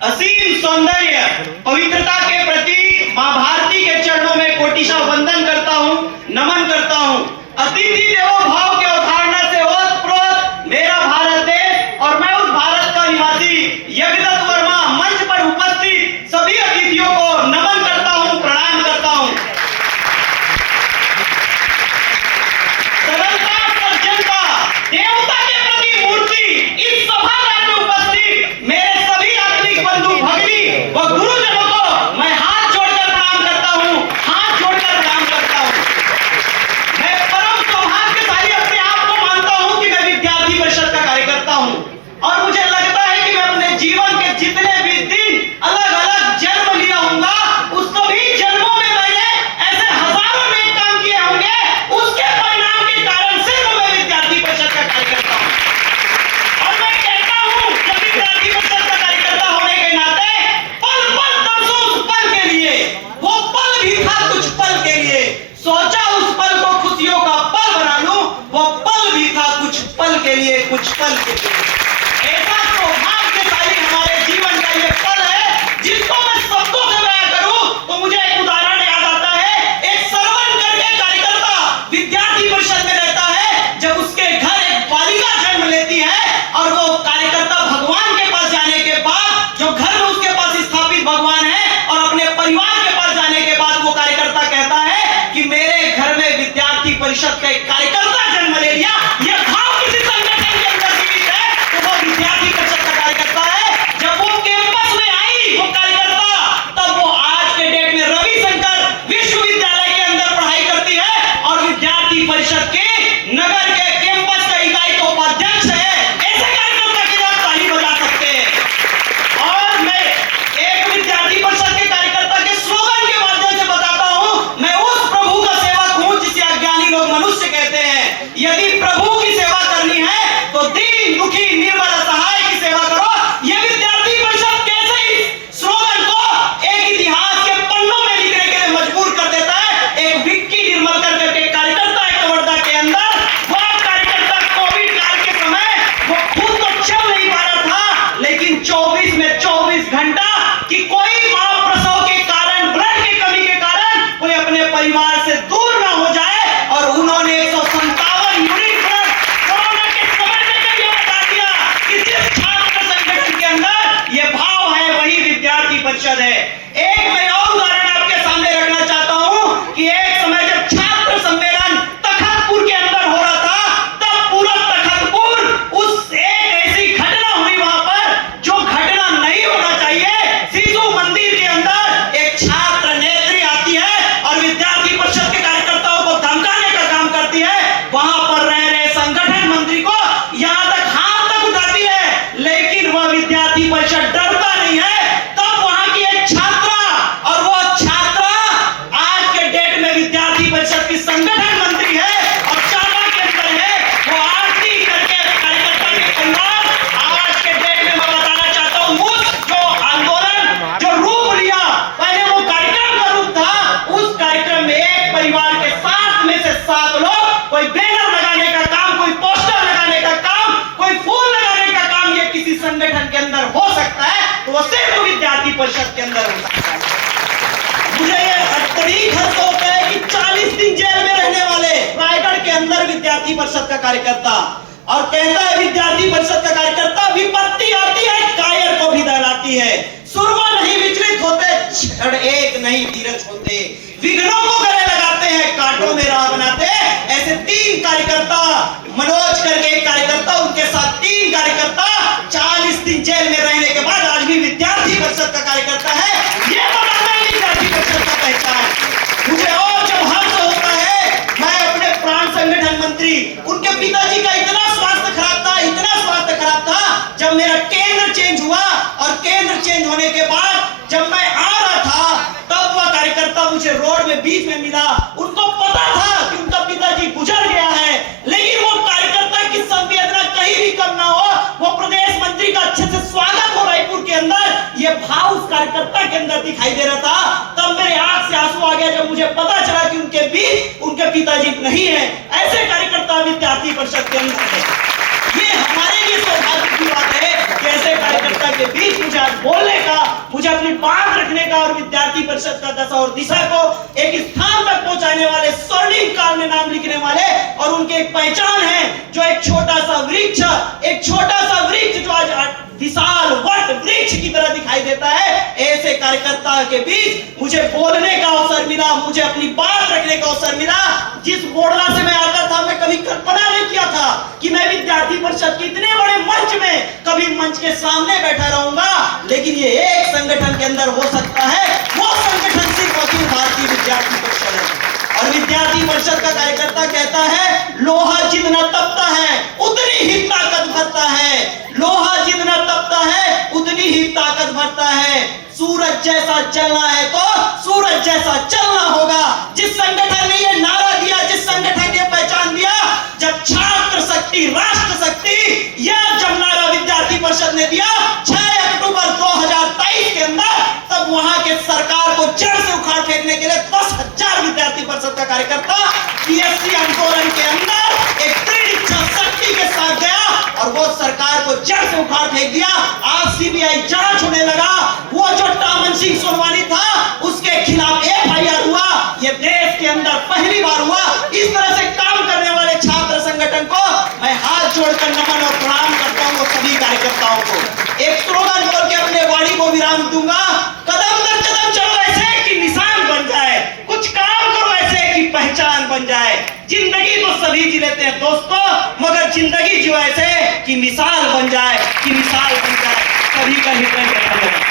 असीम सौंदर्य पवित्रता के प्रतीक मां भारती के चरणों में कोटिशा वंदन करता हूं, नमन करता हूं। अतिथि देवो भाव के अवधारणा से ओतप्रोत मेरा भारत देश और मैं उस भारत का निवासी यज्ञदत्त वर्मा मंच पर उपस्थित सभी अतिथियों को नमन करता हूं, प्रणाम करता हूं। सरलता, सज्जनता, देवता के प्रति मूर्ति इस सभागार में उपस्थित मेरे सभी आत्मिक बंधु भगिनी व गुरुजनों को मैं हाथ जोड़कर प्रणाम करता हूं, हाथ जोड़कर प्रणाम करता हूं। मैं परम सौभाग्यशाली अपने आप को मानता हूं कि मैं विद्यार्थी परिषद का कार्यकर्ता हूं और मुझे लगता है कि मैं अपने जीवन के जितने भी दिन अलग अलग जन्म लिया होऊंगा उस सभी जन्मों में मैंने ऐसे हजारों नेक काम किए होंगे, उसके परिणाम के कारण से तो मैं विद्यार्थी परिषद का कार्यकर्ता हूं। और मैं कहता हूं कि विद्यार्थी परिषद का कार्यकर्ता होने के नाते पल पल तरसों उस पल के लिए, वो पल भी था कुछ पल के लिए, सोचा उस पल को खुशियों का पल बना लूं, वो पल भी था कुछ पल के लिए, कुछ पल के लिए। ऐसा सौभाग्यशाली हमारे जीवन का ये पल है जिसको मैं शब्दों से बयां करूं तो मुझे एक उदाहरण याद आता है। एक सरवन करके कार्यकर्ता विद्यार्थी परिषद में रहता है, जब उसके घर एक बालिका जन्म लेती है और वो कार्यकर्ता भगवान के पास जाने के बाद, जो घर में उसके पास स्थापित भगवान है और अपने परिवार के पास जाने के बाद वो कार्यकर्ता कहता है कि मेरे घर में विद्यार्थी परिषद का एक कार्यकर्ता जन्म ले लिया। यह भाव किसी संगठन के अंदर जीवित है तो वो विद्यार्थी परिषद का कार्यकर्ता है। जब वो कैंपस में आई वो कार्यकर्ता, तब वो आज के डेट में रविशंकर विश्वविद्यालय के अंदर पढ़ाई करती है और विद्यार्थी परिषद के नगर के कैंपस का इकाई का उपाध्यक्ष है। ऐसे कार्यकर्ता के लिए आप ताली बजा सकते हैं। और मैं एक विद्यार्थी परिषद के कार्यकर्ता के स्लोगन के माध्यम से बताता हूं, मैं उस प्रभु का सेवक हूं जिसे अज्ञानी लोग मनुष्य कहते हैं। यदि प्रभु की सेवा करनी है तो दीन, दुखी, निर्बल, असहाय की सेवा करो। ये विद्यार्थी परिषद कैसे इस स्लोगन को एक इतिहास के पन्नों में लिखने के लिए मजबूर कर देता है। एक विक्की निर्मलकर करके कार्यकर्ता है कवर्धा के अंदर, वह कार्यकर्ता कोविड काल के समय वो खुद तो चल नहीं पा रहा था, लेकिन 24 में 24 घंटा कि कोई मां प्रसव के कारण, ब्लड की कमी के कारण कोई अपने परिवार से दूर ना हो जाए, और उन्होंने 157 यूनिट ब्लड कोरोना के समय में ये बता दिया कि जिस छात्र संगठन के अंदर ये भाव है वही विद्यार्थी परिषद है। एक मैं और उदाहरण आपके सामने रखना चाहता हूं कि एक समय जब छात्र सम्मेलन तखतपुर के अंदर हो रहा था, तब पूरा तखतपुर उस एक ऐसी घटना हुई वहां पर जो घटना नहीं होना चाहिए। शिशु मंदिर के अंदर एक छात्र नेत्री आती है और विद्यार्थी परिषद के कार्यकर्ताओं को धमकाने का काम करती है। वहां पर रह रहे संगठन मंत्री को यहां तक हाथ तक उठाती है, लेकिन वह विद्यार्थी परिषद डरता नहीं है। तब वहां की एक छात्रा, और वो छात्रा आज के डेट में विद्यार्थी परिषद की संगठन मंत्री है और चाबा के अंदर है। वो आरती करके कार्यकर्ता के परिवार, आज के डेट में मैं बताना चाहता हूं, जो आंदोलन जो रूप लिया, पहले वो कार्यक्रम का रूप था, उस कार्यक्रम में एक परिवार के 7 में से 7 लोग कोई बैनर लगाने का काम, कोई पोस्टर लगाने का काम, कोई फूल लगाने का काम ये किसी संगठन के अंदर हो सकता है तो वो सिर्फ विद्यार्थी परिषद के अंदर हो सकता है। मुझे ये अत्यधिक हर्ष होता है कि 40 दिन जेल में रहने वाले रायगढ़ के अंदर विद्यार्थी परिषद का कार्यकर्ता, और कहता है विद्यार्थी परिषद का कार्यकर्ता, विपत्ति आती है कायर को भी दहलाती है, सुरमा नहीं विचलित होते, क्षण एक नहीं धीरज होते, विघ्नों को गले लगाते हैं, कांटों में राह बनाते हैं। ऐसे 3 कार्यकर्ता, मनोज करके एक कार्यकर्ता, उनके साथ 3 कार्यकर्ता 40 दिन जेल में रहने के बाद आज भी विद्यार्थी परिषद का कार्यकर्ता है। ये बनाना ही विद्यार्थी परिषद का पहचान। मुझे और जब हर्ष होता है, मैं अपने प्राण संगठन मंत्री, उनके पिताजी का इतना स्वास्थ्य खराब था, इतना स्वास्थ्य खराब था, जब मेरा केंद्र चेंज हुआ और केंद्र चेंज होने के बाद जब मैं आ रहा था, तब वह कार्यकर्ता मुझे रोड में बीच में मिला। उनको पता था कि उनका पिताजी गुजर गया है, लेकिन वो कार्यकर्ता की संवेदना कहीं भी कम ना हो, वो प्रदेश मंत्री का अच्छे से स्वागत हो रायपुर के अंदर, ये भाव उस कार्यकर्ता के अंदर दिखाई दे रहा था। तब मेरे आंख से आंसू आ गया जब मुझे पता चला कि उनके बीच उनके पिताजी नहीं है। ऐसे कार्यकर्ता विद्यार्थी परिषद के अंदर है। ये हमारे लिए सौभाग्य की बात है कि ऐसे कार्यकर्ता के बीच मुझे आज बोलने का विद्यार्थी परिषद का दशा और दिशा को एक स्थान तक पहुंचाने वाले, स्वर्णिम काल में नाम लिखने वाले, और उनके एक पहचान है जो एक छोटा सा वृक्ष जो आज विशाल वट वृक्ष की तरह दिखाई देता है। ऐसे कार्यकर्ता के बीच मुझे बोलने का अवसर मिला, मुझे अपनी बात रखने का अवसर मिला। जिस बोर्डला से मैं आता था, मैं कभी कल्पना नहीं किया था कि मैं विद्यार्थी परिषद के इतने बड़े मंच में कभी मंच के सामने बैठा रहूंगा। लेकिन ये एक संगठन के अंदर हो सकता है, वो संगठन सिर्फ अखिल भारतीय विद्यार्थी परिषद है। और विद्यार्थी परिषद का कार्यकर्ता कहता है, लोहा जितना तपता है उतनी ही ताकत भरता है, लोहा जितना तपता है उतनी ही ताकत भरता है। सूरज जैसा चलना है तो सूरज जैसा चलना होगा। जिस संगठन ने ये नारा दिया, जिस संगठन ने पहचान दिया, जब छात्र शक्ति राष्ट्र शक्ति, यह जब नारा विद्यार्थी परिषद ने दिया 6 अक्टूबर 2023 के अंदर, तब वहां के सरकार को जड़ से उखाड़ फेंकने के लिए 10,000 विद्यार्थी परिषद का कार्यकर्ता पीएससी आंदोलन के अंदर एक दृढ़ इच्छा शक्ति के साथ गया और वो सरकार को जड़ से उखाड़ फेंक दिया। आज सीबीआई जांच होने लगा, वो जो टामन सिंह सोनवानी था उसके खिलाफ एफआईआर हुआ। ये देश के अंदर पहली बार हुआ। इस तरह से काम करने वाले छात्र संगठन को मैं हाथ जोड़कर नमन और प्रणाम करता हूं। सभी कार्यकर्ताओं को एक स्लोगन बोल के अपने वाणी को विराम दूंगा, कदम दर कदम चलो ऐसे कि निशान बन जाए, कुछ काम करो ऐसे कि पहचान बन जाए। जिंदगी तो सभी जी लेते हैं दोस्तों, मगर जिंदगी जो ऐसे कि मिसाल बन जाए, कि मिसाल बन जाए। सभी का हृदय